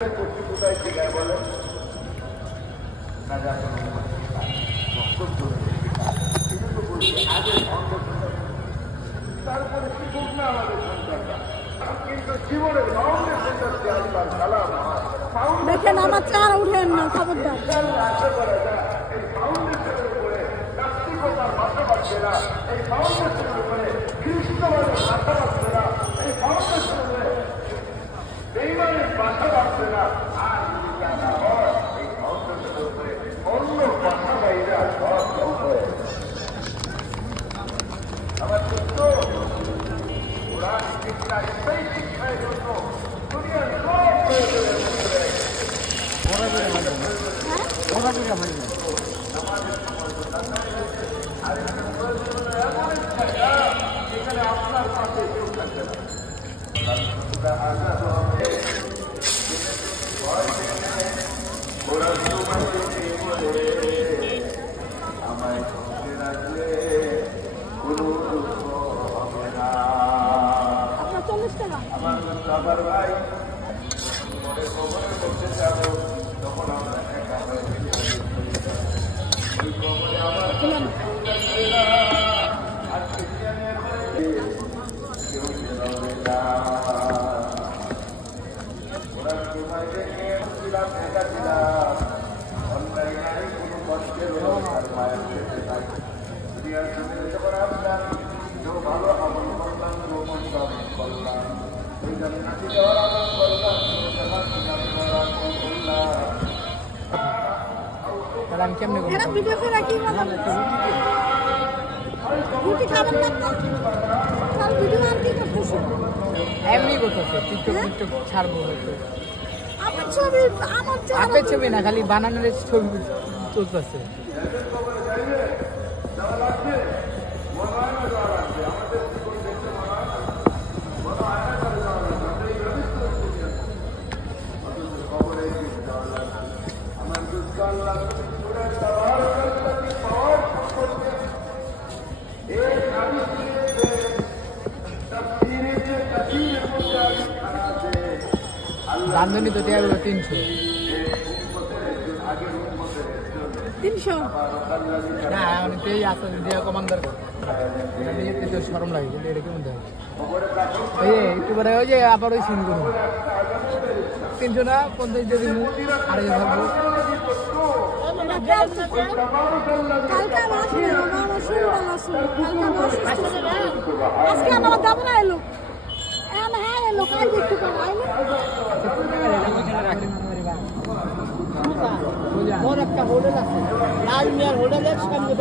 কোথায় ছিলায় বলেন না আগে তারপরে কি করব না আমাদের সন্তানরা কিন্তু জীবনের ফাউন্ডেশনটা আল্লাহ কালাম দেখেন আমার চার উঠেন না খবরদার আশা করা যায় এই ফাউন্ডেশনের উপরে নাস্তিকতার ভাষা পাচ্ছে না এই ফাউন্ডেশনের উপরে খ্রিস্টবাদের ভাষা পাচ্ছে না এই ফাউন্ডেশনের উপরে বেঈমানের ভাষা পাচ্ছে না আর যদি তা না হয় এই ফাউন্ডেশনের উপরে অন্য ভাষা বাইরা সব ধ্বংস হয়ে আমার ছোট্ট ওরা শিক্ষা এটাই শিক্ষার জন্য দুনিয়ার সব প্রয়োজনের মধ্যে এখানে আপনার পাশে কেউ থাকবে না ওরা আমায় সঙ্গে রাখলে কোনো দুঃখ হবে না আমার বাবার ভাই পরে খবরের মধ্যে যাব তখন আমরা একা হয়ে ওই খবরে আমার আজকে কেউ বেরোবে না ওরা সময় দেখে ছিলাম একা ছিলাম অন্যায় নাই কোনো কষ্টের আর মায়ের পেতে নাই দুনিয়ার জন্য যখন আসলাম কেউ ভালো আমল করলাম কেউ মন্দ আমল করলাম ওই জান্নাতি যাওয়ার আমল করলাম কেউ জান্নাতি যাওয়ার আমল করলাম আমি কেমনে করব এটা ভিডিও করে কি মজা রুটি খাবেন না তো কাল ভিডিও আর কি করতেছ এমনি করতেছে টিকটক ছাড়বো হয়তো আমার ছবি আপের ছবি না খালি বানানোর ছবি তুলতেছে রান্ধনি তো দেওয়া 300 না অনেকটাই আসা দেওয়া কমান্ডার নিজের তো সরম লাগে কিন্তু এটা কেমন দেয় ওই একটু পরে ওই যে আবার ওই সিন করুন 300 না 50 যদি আর ধরবো আজকে আমার দাবরা এলো হ্যাঁ এলো কাল একটু করে বড় একটা হোটেল আছে লাল মিয়ার হোটেলের সামনে